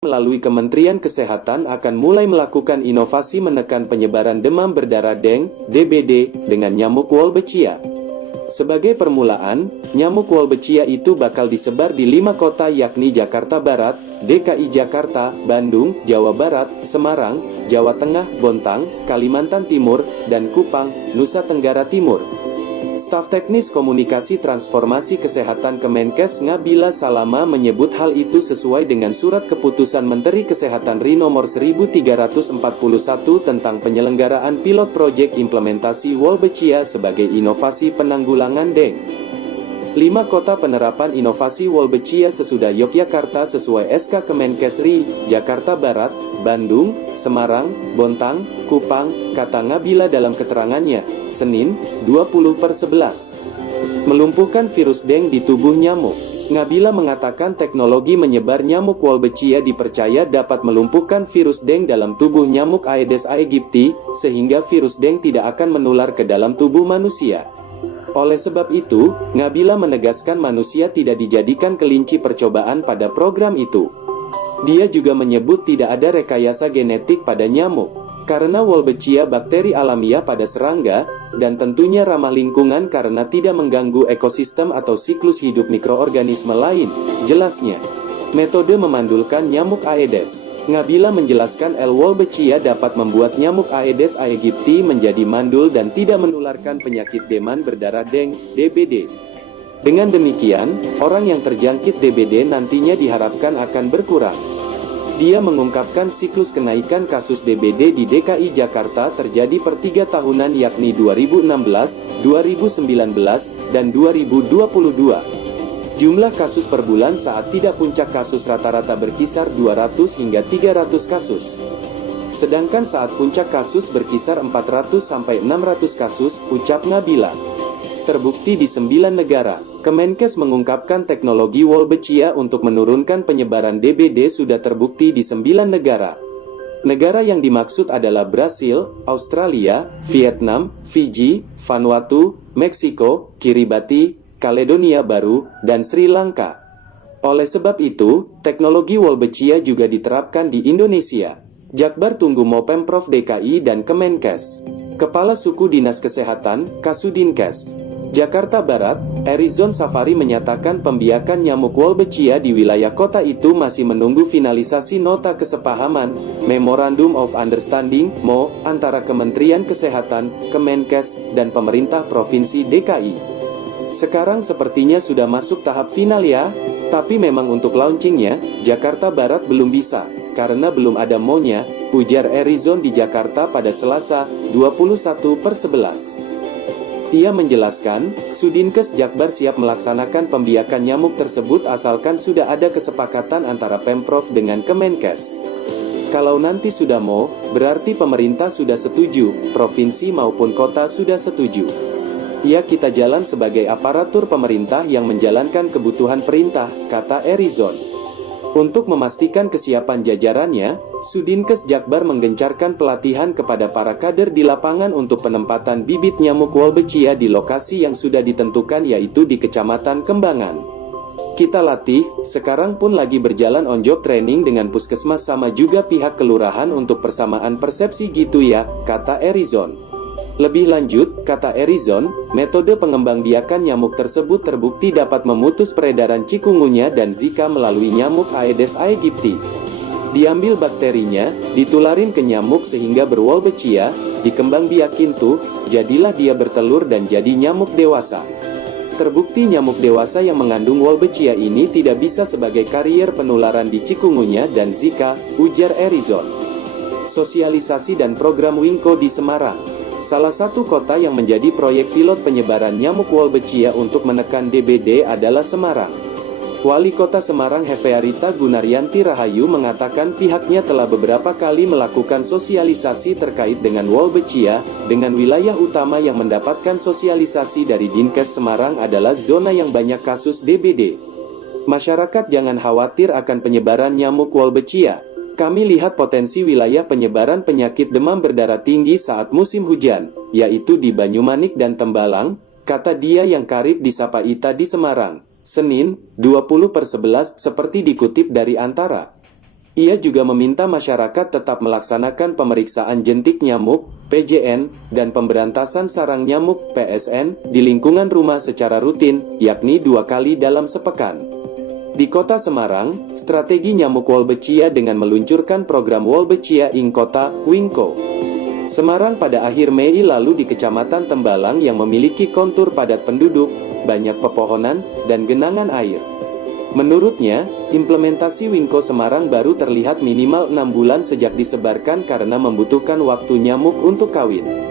melalui Kementerian Kesehatan akan mulai melakukan inovasi menekan penyebaran demam berdarah Dengue (DBD) dengan nyamuk Wolbachia. Sebagai permulaan, nyamuk Wolbachia itu bakal disebar di 5 kota yakni Jakarta Barat, DKI Jakarta, Bandung, Jawa Barat, Semarang, Jawa Tengah, Bontang, Kalimantan Timur, dan Kupang, Nusa Tenggara Timur. Staf Teknis Komunikasi Transformasi Kesehatan Kemenkes Ngabila Salama menyebut hal itu sesuai dengan Surat Keputusan Menteri Kesehatan RI Nomor 1341 tentang penyelenggaraan pilot proyek implementasi Wolbachia sebagai inovasi penanggulangan Dengue. 5 kota penerapan inovasi Wolbachia sesudah Yogyakarta sesuai SK Kemenkes RI, Jakarta Barat, Bandung, Semarang, Bontang, Kupang, kata Ngabila dalam keterangannya, Senin, 20/11. Melumpuhkan virus Dengue di tubuh nyamuk. Ngabila mengatakan teknologi menyebar nyamuk Wolbachia dipercaya dapat melumpuhkan virus Dengue dalam tubuh nyamuk Aedes aegypti, sehingga virus Dengue tidak akan menular ke dalam tubuh manusia. Oleh sebab itu, Ngabila menegaskan manusia tidak dijadikan kelinci percobaan pada program itu. Dia juga menyebut tidak ada rekayasa genetik pada nyamuk, karena Wolbachia bakteri alamiah pada serangga, dan tentunya ramah lingkungan karena tidak mengganggu ekosistem atau siklus hidup mikroorganisme lain, jelasnya. Metode memandulkan nyamuk Aedes. Ngabila menjelaskan Wolbachia dapat membuat nyamuk Aedes aegypti menjadi mandul dan tidak menularkan penyakit demam berdarah Dengue, DBD. Dengan demikian, orang yang terjangkit DBD nantinya diharapkan akan berkurang. Dia mengungkapkan siklus kenaikan kasus DBD di DKI Jakarta terjadi per 3 tahunan yakni 2016, 2019, dan 2022. Jumlah kasus per bulan saat tidak puncak kasus rata-rata berkisar 200 hingga 300 kasus. Sedangkan saat puncak kasus berkisar 400 sampai 600 kasus, ucap Ngabila. Terbukti di 9 negara, Kemenkes mengungkapkan teknologi Wolbachia untuk menurunkan penyebaran DBD sudah terbukti di 9 negara. Negara yang dimaksud adalah Brasil, Australia, Vietnam, Fiji, Vanuatu, Meksiko, Kiribati, Kaledonia Baru, dan Sri Lanka. Oleh sebab itu, teknologi Wolbachia juga diterapkan di Indonesia. Jakbar tunggu mau Pemprov DKI dan Kemenkes. Kepala Suku Dinas Kesehatan, Kasudinkes Jakarta Barat, Erizon Safari menyatakan pembiakan nyamuk Wolbachia di wilayah kota itu masih menunggu finalisasi nota kesepahaman, Memorandum of Understanding, MO, antara Kementerian Kesehatan, Kemenkes, dan pemerintah Provinsi DKI. Sekarang sepertinya sudah masuk tahap final ya, tapi memang untuk launchingnya, Jakarta Barat belum bisa, karena belum ada MO-nya, ujar Erizon di Jakarta pada Selasa, 21/11. Ia menjelaskan, Sudinkes Jakbar siap melaksanakan pembiakan nyamuk tersebut asalkan sudah ada kesepakatan antara Pemprov dengan Kemenkes. Kalau nanti sudah MO, berarti pemerintah sudah setuju, provinsi maupun kota sudah setuju. Ya, kita jalan sebagai aparatur pemerintah yang menjalankan kebutuhan perintah, kata Erizon. Untuk memastikan kesiapan jajarannya, Sudinkes Jakbar menggencarkan pelatihan kepada para kader di lapangan untuk penempatan bibit nyamuk Wolbachia di lokasi yang sudah ditentukan yaitu di Kecamatan Kembangan. Kita latih, sekarang pun lagi berjalan on job training dengan puskesmas sama juga pihak kelurahan untuk persamaan persepsi gitu ya, kata Erizon. Lebih lanjut, kata Erizon, metode pengembangbiakan nyamuk tersebut terbukti dapat memutus peredaran chikungunya dan Zika melalui nyamuk Aedes aegypti. Diambil bakterinya, ditularin ke nyamuk sehingga berwolbachia, dikembangbiakin tuh, jadilah dia bertelur dan jadi nyamuk dewasa. Terbukti nyamuk dewasa yang mengandung Wolbachia ini tidak bisa sebagai karier penularan di chikungunya dan Zika, ujar Erizon. Sosialisasi dan program Wingko di Semarang. Salah satu kota yang menjadi proyek pilot penyebaran nyamuk Wolbachia untuk menekan DBD adalah Semarang. Wali Kota Semarang Hefearita Gunaryanti Rahayu mengatakan pihaknya telah beberapa kali melakukan sosialisasi terkait dengan Wolbachia, dengan wilayah utama yang mendapatkan sosialisasi dari Dinkes Semarang adalah zona yang banyak kasus DBD. Masyarakat jangan khawatir akan penyebaran nyamuk Wolbachia. Kami lihat potensi wilayah penyebaran penyakit demam berdarah tinggi saat musim hujan, yaitu di Banyumanik dan Tembalang, kata dia yang karib disapa Ita di Semarang. Senin, 20/11 seperti dikutip dari Antara. Ia juga meminta masyarakat tetap melaksanakan pemeriksaan jentik nyamuk, PJN, dan pemberantasan sarang nyamuk, PSN, di lingkungan rumah secara rutin, yakni 2 kali dalam sepekan. Di Kota Semarang, strategi nyamuk Wolbachia dengan meluncurkan program Wolbachia ing Kota, Wingko. Semarang pada akhir Mei lalu di Kecamatan Tembalang yang memiliki kontur padat penduduk, banyak pepohonan, dan genangan air. Menurutnya, implementasi Wingko Semarang baru terlihat minimal 6 bulan sejak disebarkan karena membutuhkan waktu nyamuk untuk kawin.